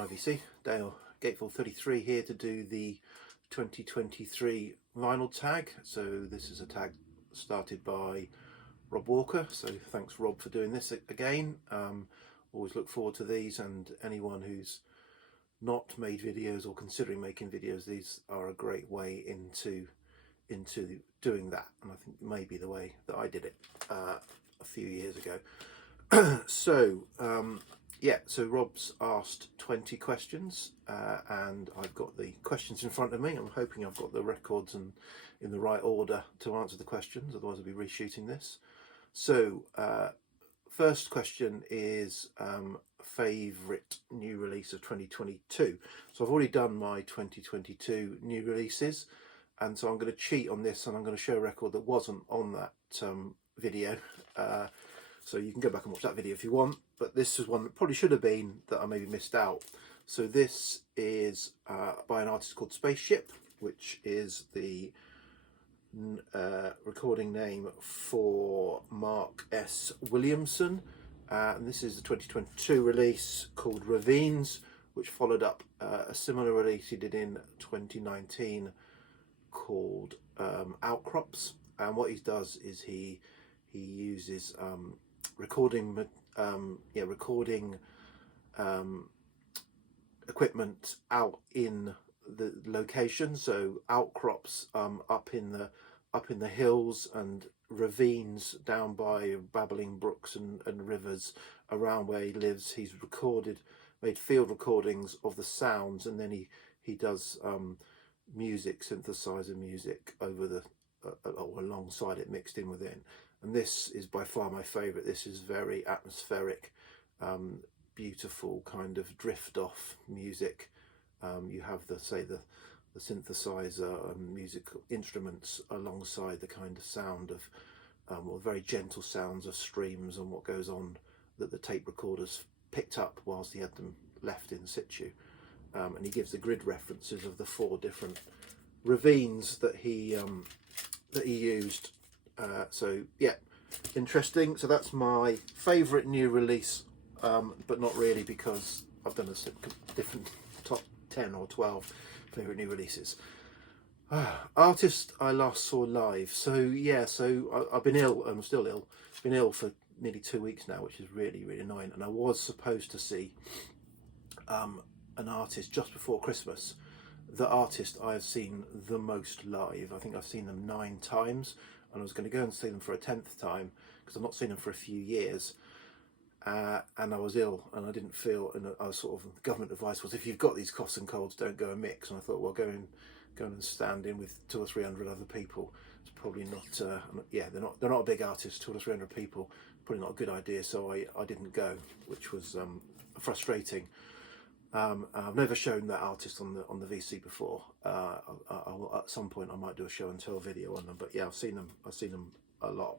IVC, Dale Gateful 33 here to do the 2023 vinyl tag. So this is a tag started by Rob Walker, so thanks Rob for doing this again. Always look forward to these, and anyone who's not made videos or considering making videos, these are a great way into doing that, and I think maybe the way that I did it a few years ago. So so Rob's asked 20 questions, and I've got the questions in front of me. I'm hoping I've got the records and in the right order to answer the questions, otherwise I'll be reshooting this. So first question is favourite new release of 2022. So I've already done my 2022 new releases, and so I'm going to cheat on this, and I'm going to show a record that wasn't on that video. So you can go back and watch that video if you want, but this is one that probably should have been that I maybe missed out. So this is by an artist called Spaceship, which is the recording name for Mark S. Williamson, and this is the 2022 release called Ravines, which followed up a similar release he did in 2019 called Outcrops. And what he does is he uses recording equipment out in the location. So outcrops up in the hills, and ravines down by babbling brooks and rivers around where he lives. He's made field recordings of the sounds, and then he does music, synthesizer music over or alongside it, mixed in within. And this is by far my favourite. This is very atmospheric, beautiful kind of drift off music. You have the synthesizer and musical instruments alongside the kind of sound of very gentle sounds of streams and what goes on that the tape recorders picked up whilst he had them left in situ. And he gives the grid references of the 4 different ravines that he used. So yeah, interesting. So that's my favourite new release, but not really, because I've done a different top 10 or 12 favourite new releases. Artist I last saw live. So yeah, I've been ill. I'm still ill. Been ill for nearly 2 weeks now, which is really, really annoying. And I was supposed to see an artist just before Christmas. The artist I have seen the most live. I think I've seen them 9 times, and I was going to go and see them for a 10th time because I've not seen them for a few years. And I was ill, and I didn't feel, and I was sort of, government advice was, if you've got these coughs and colds, don't go and mix. And I thought, well, go and stand in with 200 or 300 other people. It's probably not, they're not a big artist. 200 or 300 people, probably not a good idea. So I didn't go, which was frustrating. I've never shown that artist on the VC before. I'll, at some point I might do a show and tell video on them, but yeah, I've seen them a lot.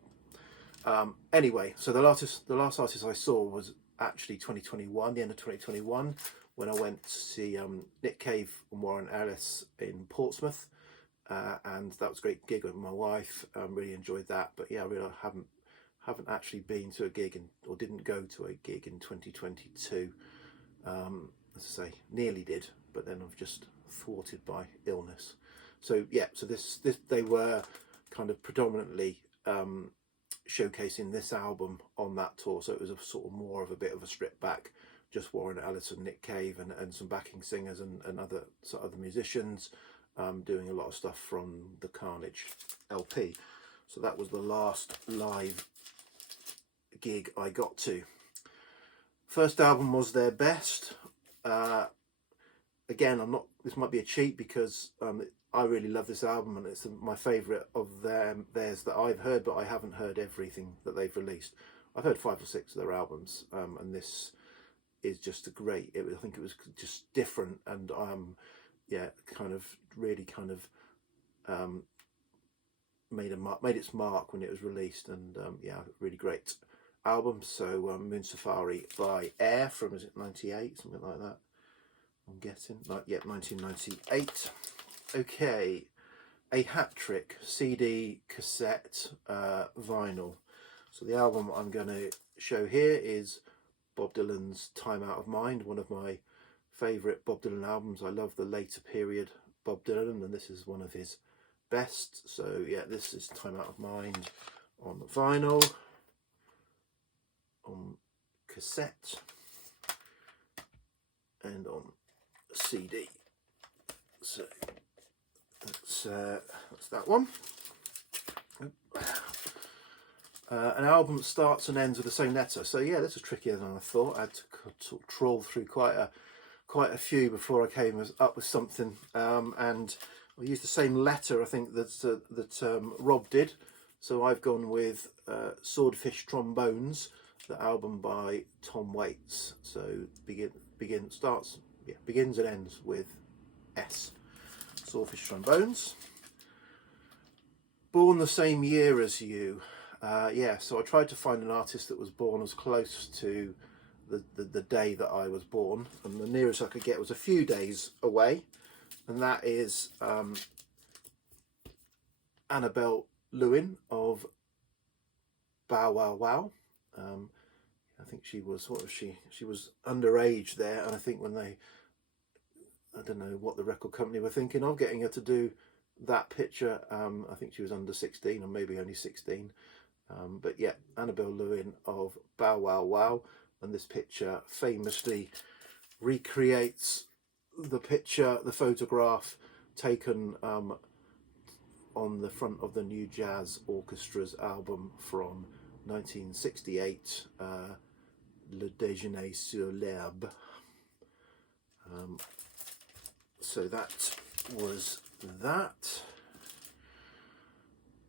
Anyway, so the last artist I saw was actually 2021, the end of 2021, when I went to see Nick Cave and Warren Ellis in Portsmouth, and that was a great gig with my wife. Really enjoyed that. But yeah, I really haven't actually been to a gig or didn't go to a gig in 2022. As I say, nearly did, but then I've just thwarted by illness. So yeah, so this they were kind of predominantly showcasing this album on that tour, so it was a sort of more of a bit of a strip back, just Warren Ellis and Nick Cave and some backing singers and other musicians doing a lot of stuff from the Carnage LP. So that was the last live gig I got to. First album was their best. Again, this might be a cheat because I really love this album, and it's my favourite of theirs that I've heard, but I haven't heard everything that they've released. I've heard 5 or 6 of their albums, and this is just I think it was just different, and made its mark when it was released, and really great album. So Moon Safari by Air from, is it 98, something like that, I'm guessing. 1998. Okay, a hat trick, CD, cassette, vinyl. So the album I'm going to show here is Bob Dylan's Time Out of Mind, one of my favourite Bob Dylan albums. I love the later period Bob Dylan, and this is one of his best. So yeah, this is Time Out of Mind on vinyl, on cassette, and on CD. So that's that one. An album starts and ends with the same letter. So yeah, this was trickier than I thought. I had to sort of trawl through quite a few before I came up with something. And I used the same letter, I think, that Rob did. So I've gone with Swordfish Trombones, the album by Tom Waits. So begins and ends with S. Swordfish Trombones. Born the Same Year as You. Yeah, so I tried to find an artist that was born as close to the day that I was born, and the nearest I could get was a few days away, and that is Annabel Lewin of Bow Wow Wow. I think she was, what was she? She was underage there, and I think when I don't know what the record company were thinking of getting her to do that picture. I think she was under 16 or maybe only 16. But yeah, Annabel Lewin of Bow Wow Wow, and this picture famously recreates the photograph taken on the front of the New Jazz Orchestra's album from 1968, Le Déjeuner sur l'herbe. So that was that.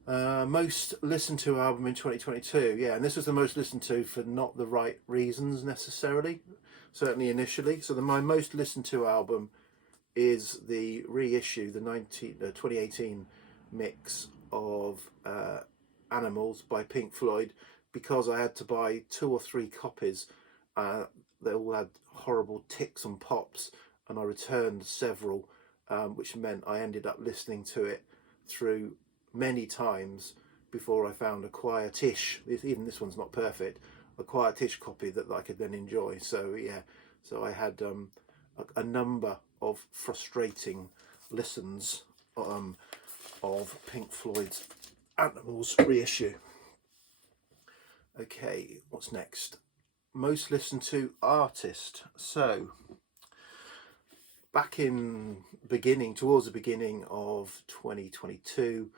Most listened to album in 2022. Yeah, and this was the most listened to for not the right reasons necessarily, certainly initially. So my most listened to album is the reissue, the 2018 mix of Animals by Pink Floyd, because I had to buy 2 or 3 copies. They all had horrible ticks and pops, and I returned several, which meant I ended up listening to it through many times before I found a quietish, even this one's not perfect, a quietish copy that I could then enjoy. So yeah, so I had a number of frustrating listens of Pink Floyd's Animals reissue. Okay, what's next? Most listened to artist. So back towards the beginning of 2022,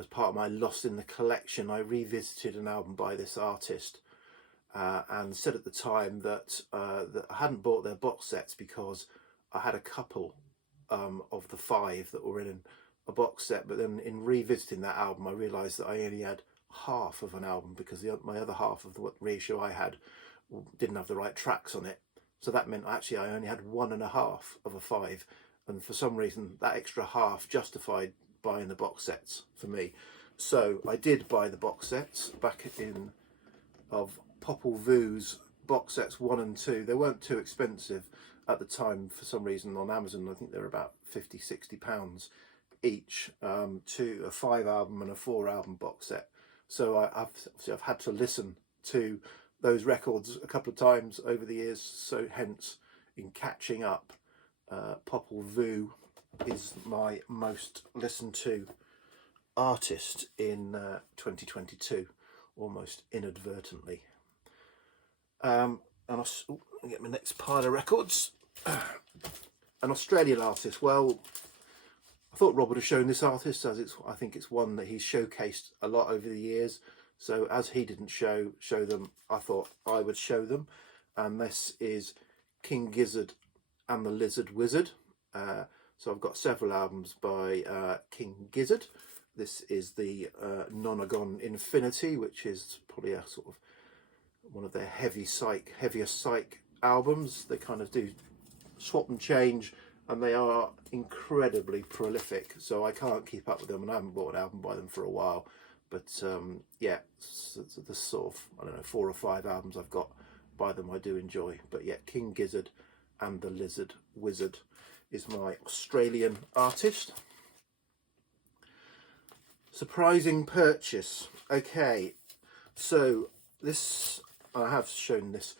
as part of my Lost in the Collection, I revisited an album by this artist, and said at the time that I hadn't bought their box sets because I had a couple of the 5 that were in a box set, but then in revisiting that album I realised that I only had half of an album because my other half of the reissue I had didn't have the right tracks on it. So that meant actually I only had 1.5 of a 5, and for some reason that extra half justified buying the box sets for me. So I did buy the box sets back in of Popol Vuh's box sets 1 and 2. They weren't too expensive at the time for some reason on Amazon. I think they're about £50-60 each, to a 5 album and a 4 album box set. So I've had to listen to those records a couple of times over the years, so hence in catching up, Popol Vuh is my most listened to artist in 2022, almost inadvertently. And I'll get my next pile of records. An Australian artist. Well, I thought Rob would have shown this artist, as I think it's one that he's showcased a lot over the years. So as he didn't show them, I thought I would show them. And this is King Gizzard and the Lizard Wizard. So I've got several albums by King Gizzard. This is the Nonagon Infinity, which is probably a sort of one of their heavier psych albums. They kind of do swap and change, and they are incredibly prolific. So I can't keep up with them, and I haven't bought an album by them for a while. But yeah, so the sort of, I don't know, 4 or 5 albums I've got by them I do enjoy. But yeah, King Gizzard and the Lizard Wizard is my Australian artist. Surprising purchase. Okay, so this, I have shown this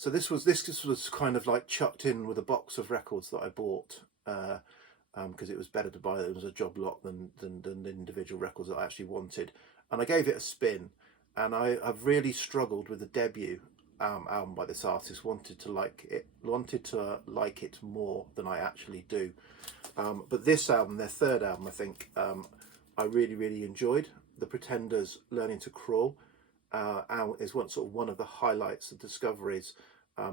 So this was kind of like chucked in with a box of records that I bought, because it was better to buy them as a job lot than the individual records that I actually wanted. And I gave it a spin, and I've really struggled with the debut album by this artist. Wanted to like it more than I actually do. But this album, their third album, I think, I really enjoyed. The Pretenders' Learning to Crawl is one of the highlights of discoveries.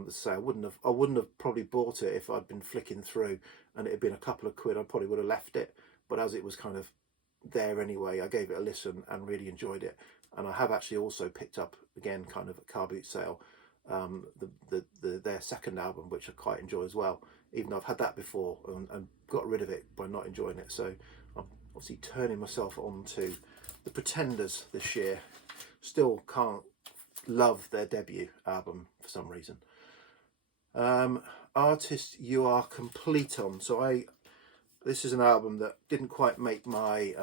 Say I wouldn't have probably bought it if I'd been flicking through and it had been a couple of quid. I probably would have left it, but as it was kind of there anyway, I gave it a listen and really enjoyed it. And I have actually also picked up, again, kind of a car boot sale, their second album, which I quite enjoy as well, even though I've had that before and got rid of it by not enjoying it. So I'm obviously turning myself on to the Pretenders this year. Still can't love their debut album for some reason. Artist you are complete on. So this is an album that didn't quite make my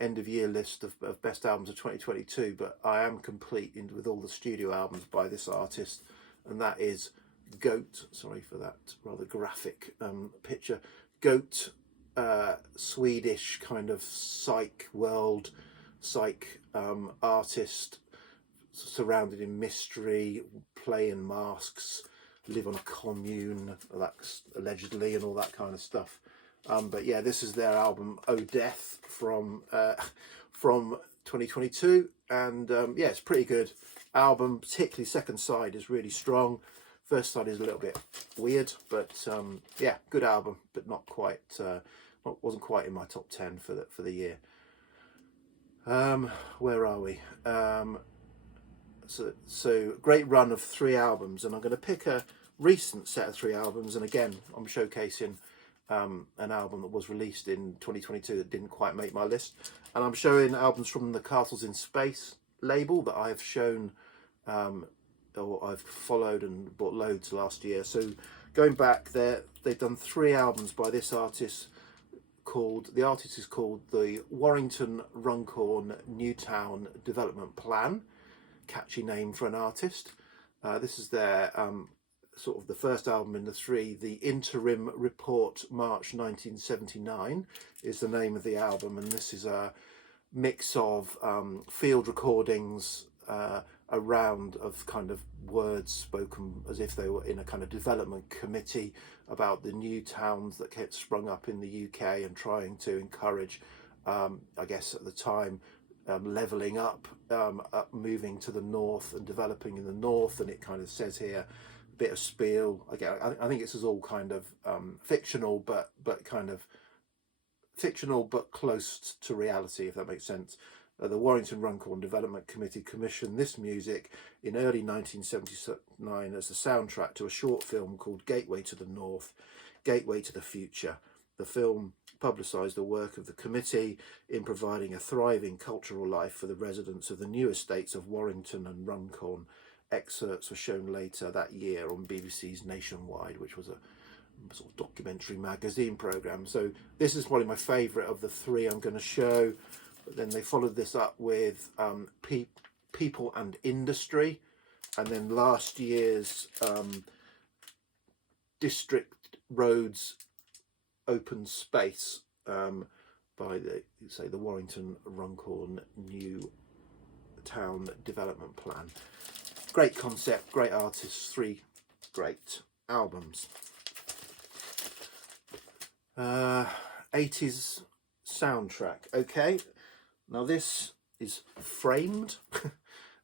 end of year list of best albums of 2022, but I am complete with all the studio albums by this artist, and that is Goat. Sorry for that rather graphic picture. Goat, Swedish kind of psych artist, surrounded in mystery, playing masks, live on a commune, that's allegedly, and all that kind of stuff. But yeah, this is their album Oh Death from 2022, and yeah, it's a pretty good album. Particularly second side is really strong. First side is a little bit weird, but yeah, good album, but not quite. Wasn't quite in my top 10 for the year. Where are we? So great run of 3 albums, and I'm going to pick a recent set of 3 albums, and again I'm showcasing an album that was released in 2022 that didn't quite make my list, and I'm showing albums from the Castles in Space label that I have shown or I've followed and bought loads last year. So going back there, they've done 3 albums by this artist. The artist is called the Warrington Runcorn Newtown Development Plan. Catchy name for an artist. This is their sort of the first album in the 3. The Interim Report March 1979 is the name of the album, and this is a mix of field recordings, a round of kind of words spoken as if they were in a kind of development committee about the new towns that get sprung up in the UK and trying to encourage, I guess at the time, levelling up, moving to the north and developing in the north. And it kind of says here a bit of spiel. Again, I think this is all kind of fictional, but kind of fictional but close to reality, if that makes sense. The Warrington Runcorn Development Committee commissioned this music in early 1979 as the soundtrack to a short film called Gateway to the North, Gateway to the Future. The film publicised the work of the committee in providing a thriving cultural life for the residents of the new estates of Warrington and Runcorn. Excerpts were shown later that year on BBC's Nationwide, which was a sort of documentary magazine programme. So this is probably my favourite of the 3 I'm going to show. But then they followed this up with People and Industry, and then last year's District Roads Open Space by the Warrington Runcorn New Town Development Plan. Great concept, great artists, 3 great albums. 80s soundtrack. Okay, now this is framed.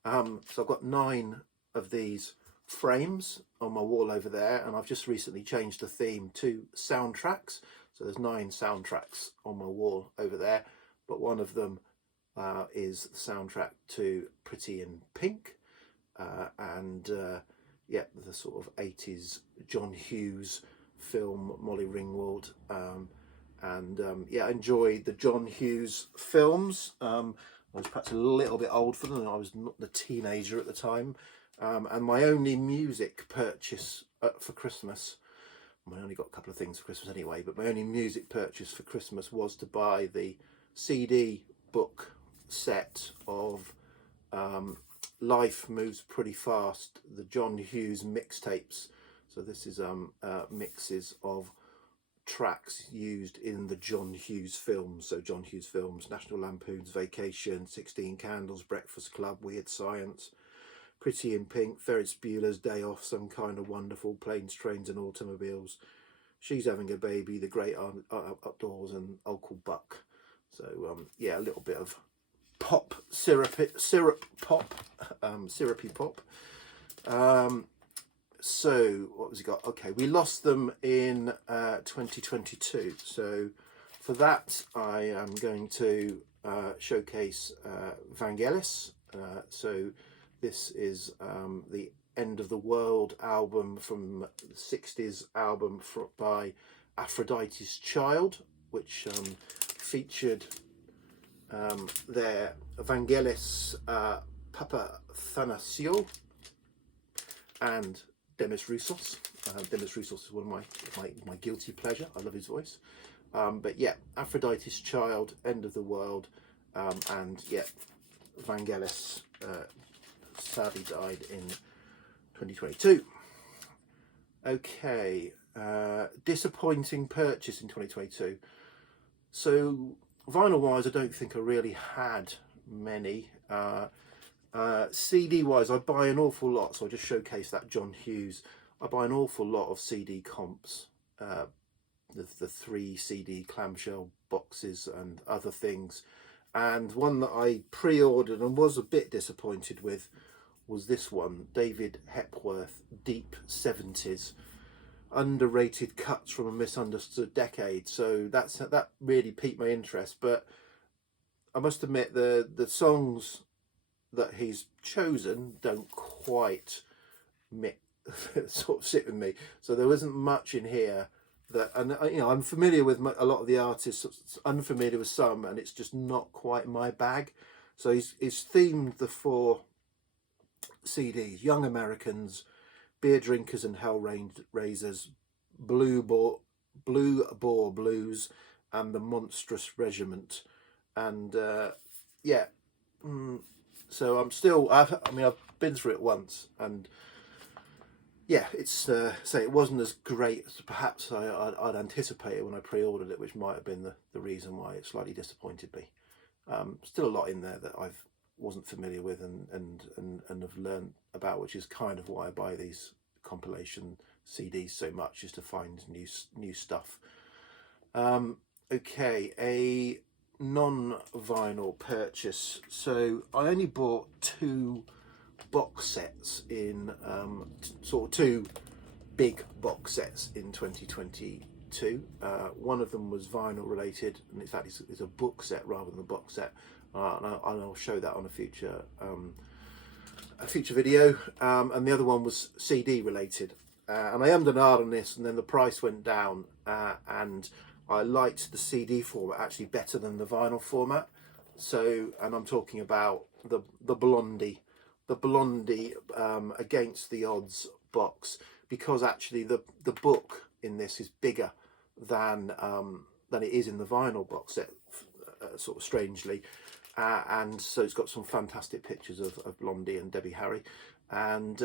So I've got 9 of these frames on my wall over there, and I've just recently changed the theme to soundtracks. So there's 9 soundtracks on my wall over there, but one of them is the soundtrack to Pretty in Pink, and yeah, the sort of 80s John Hughes film, Molly Ringwald, and yeah, I enjoyed the John Hughes films. I was perhaps a little bit old for them. I was not the teenager at the time, and my only music purchase for Christmas, I only got a couple of things for Christmas anyway, but my only music purchase for Christmas was to buy the CD book set of life moves pretty fast. The John Hughes mixtapes. So this is mixes of tracks used in the John Hughes films. So John Hughes films: National Lampoon's Vacation, 16 Candles, Breakfast Club, Weird Science, Pretty in Pink, Ferris Bueller's Day Off, Some Kind of Wonderful, Planes, Trains and Automobiles, She's Having a Baby, The Great Outdoors, and Uncle Buck. So yeah, a little bit of pop, syrupy pop. So what has he got? Okay, we lost them in 2022. So for that, I am going to showcase Vangelis. So this is the End of the World album from the 60s album by Aphrodite's Child, which featured their Vangelis Papathanasiou and Demis Roussos. Demis Roussos is one of my guilty pleasure. I love his voice. But yeah, Aphrodite's Child, End of the World, and yeah, Vangelis sadly died in 2022. Okay, disappointing purchase in 2022. So vinyl wise, I don't think I really had many. CD wise, I buy an awful lot, so I just showcase that John Hughes. I buy an awful lot of CD comps, the 3 CD clamshell boxes and other things. And one that I pre-ordered and was a bit disappointed with was this one, David Hepworth, Deep 70s, underrated cuts from a misunderstood decade. So that really piqued my interest. But I must admit, the songs that he's chosen don't quite sort of sit with me. So there isn't much in here that, and you know, I'm familiar with a lot of the artists, unfamiliar with some, and it's just not quite my bag. So he's themed the 4 CDs: Young Americans, Beer Drinkers and Hell Raisers, Blue Boar Blues, and The Monstrous Regiment. And yeah, so I'm still, I've been through it once, and yeah, it's say it wasn't as great as perhaps I'd anticipated when I pre-ordered it, which might have been the reason why it slightly disappointed me. Still a lot in there that I wasn't familiar with and have learned about, which is kind of why I buy these compilation CDs so much, is to find new stuff. Okay, a non-vinyl purchase. So I only bought 2 box sets in sort of 2 big box sets in 2022. One of them was vinyl related, and in fact it's a book set rather than a box set, and I'll show that on a future video. And the other one was CD related, and I ummed and ahed on this, and then the price went down, and I liked the CD format actually better than the vinyl format. So, and I'm talking about the Blondie Against the Odds box, because actually the book in this is bigger than it is in the vinyl box set, sort of strangely, and so it's got some fantastic pictures of Blondie and Debbie Harry, and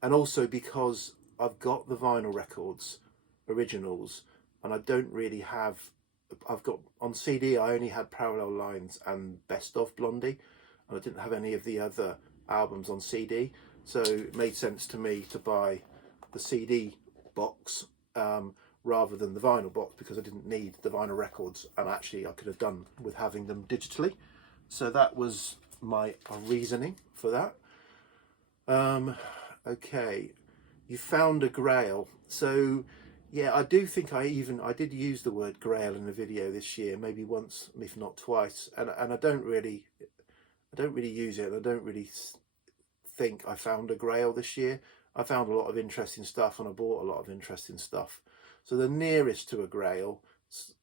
also because I've got the vinyl records originals, and I don't really have. I've got on CD. I only had Parallel Lines and Best of Blondie, and I didn't have any of the other albums on CD. So it made sense to me to buy the CD box rather than the vinyl box, because I didn't need the vinyl records, and actually I could have done with having them digitally. So that was my reasoning for that. Okay, you found a grail. So yeah, I do think I did use the word grail in a video this year, maybe once, if not twice, and I don't really use it. I don't really think I found a grail this year. I found a lot of interesting stuff, and I bought a lot of interesting stuff. So the nearest to a grail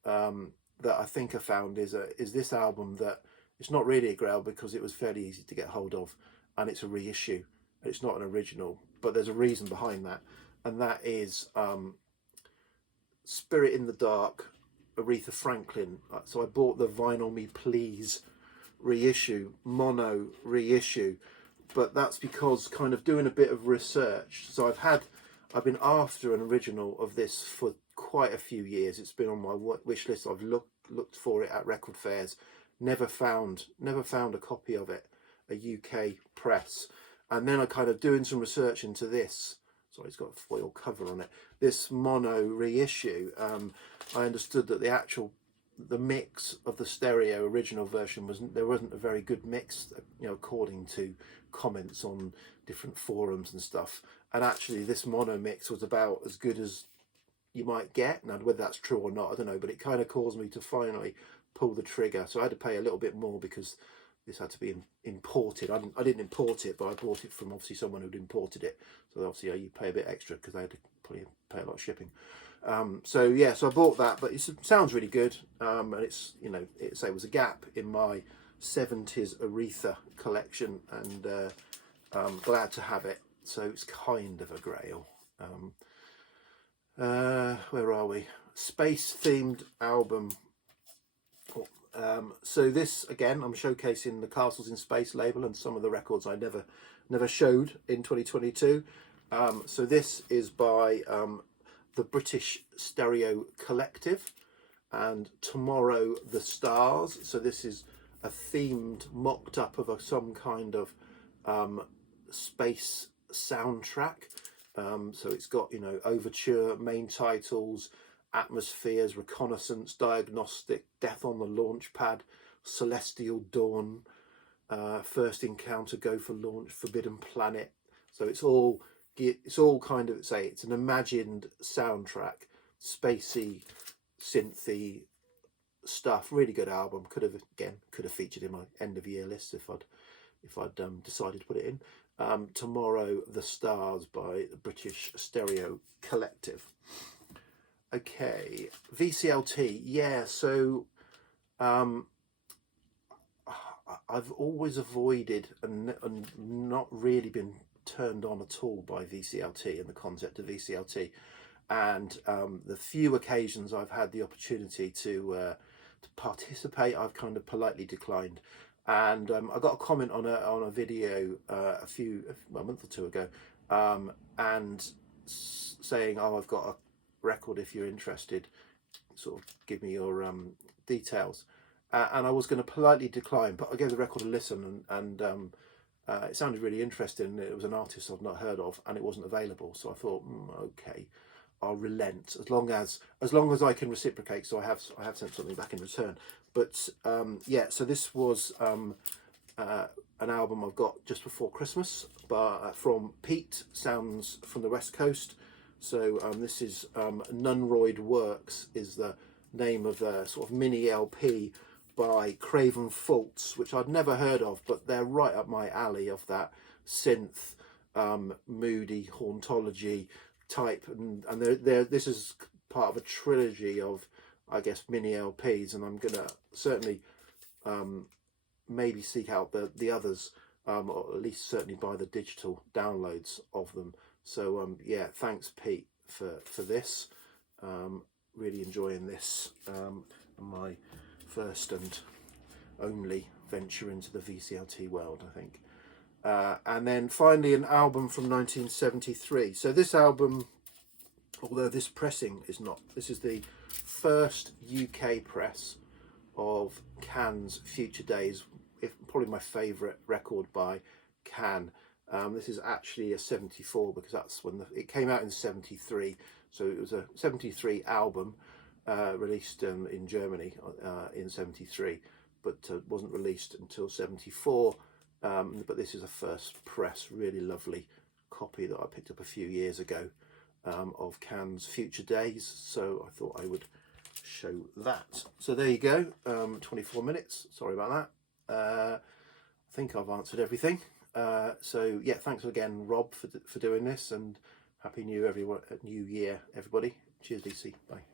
that I think I found is this album that it's not really a grail because it was fairly easy to get hold of, and it's a reissue. It's not an original, but there's a reason behind that, and that is Spirit in the Dark, Aretha Franklin. So I bought the Vinyl Me Please reissue, mono reissue, but that's because kind of doing a bit of research. So I've been after an original of this for quite a few years. It's been on my wish list. I've looked for it at record fairs, never found a copy of it, a UK press. And then I kind of doing some research into this. Sorry, it's got a foil cover on it. This mono reissue. I understood that the mix of the stereo original version wasn't a very good mix, you know, according to comments on different forums and stuff. And actually, this mono mix was about as good as you might get. Now, whether that's true or not, I don't know. But it kind of caused me to finally pull the trigger. So I had to pay a little bit more because this had to be imported. I didn't import it, but I bought it from obviously someone who'd imported it. So obviously you pay a bit extra because they had to probably pay a lot of shipping. So yeah, so I bought that, but it sounds really good. And it's, you know, it was a gap in my 70s Aretha collection, and I'm glad to have it. So it's kind of a Grail. Where are we? Space themed album. So this, again, I'm showcasing the Castles in Space label and some of the records I never showed in 2022. So this is by the British Stereo Collective and Tomorrow the Stars. So this is a themed mocked up of some kind of space soundtrack. So it's got, you know, overture, main titles, atmospheres, reconnaissance, diagnostic, death on the launch pad, celestial dawn, first encounter, go for launch, forbidden planet. So it's all kind of, say, it's an imagined soundtrack, spacey, synthy stuff. Really good album. Could have featured in my end of year list if I'd decided to put it in. Tomorrow the Stars by the British Stereo Collective. Okay, VCLT. Yeah, so I've always avoided and not really been turned on at all by VCLT and the concept of VCLT. And the few occasions I've had the opportunity to participate, I've kind of politely declined. And I got a comment on a video a month or two ago, and saying, "Oh, I've got a record if you're interested. Sort of give me your details." And I was going to politely decline, but I gave the record a listen, and it sounded really interesting. It was an artist I've not heard of, and it wasn't available. So I thought, okay, I'll relent as long as I can reciprocate. So I have sent something back in return. But yeah, so this was an album I've got just before Christmas, from Pete, Sounds from the West Coast. So this is Nunroid Works is the name of the sort of mini LP by Craven Faults, which I'd never heard of, but they're right up my alley of that synth, moody hauntology type, and this is part of a trilogy of, I guess, mini LPs, and I'm gonna certainly maybe seek out the others, or at least certainly buy the digital downloads of them. So yeah, thanks Pete for this. Really enjoying this. My first and only venture into the VCLT world, I think. And then finally an album from 1973. So this album, although this pressing is not, this is the first UK press of Can's Future Days, probably my favourite record by Can. This is actually a 74 because that's when it came out in 73. So it was a 73 album released in Germany in 73, but wasn't released until 74. But this is a first press, really lovely copy that I picked up a few years ago of Can's Future Days. So I thought I would show that. So there you go, 24 minutes. Sorry about that. I think I've answered everything. So yeah, thanks again, Rob, for doing this, and Happy New Year, everybody. Cheers, DC. Bye.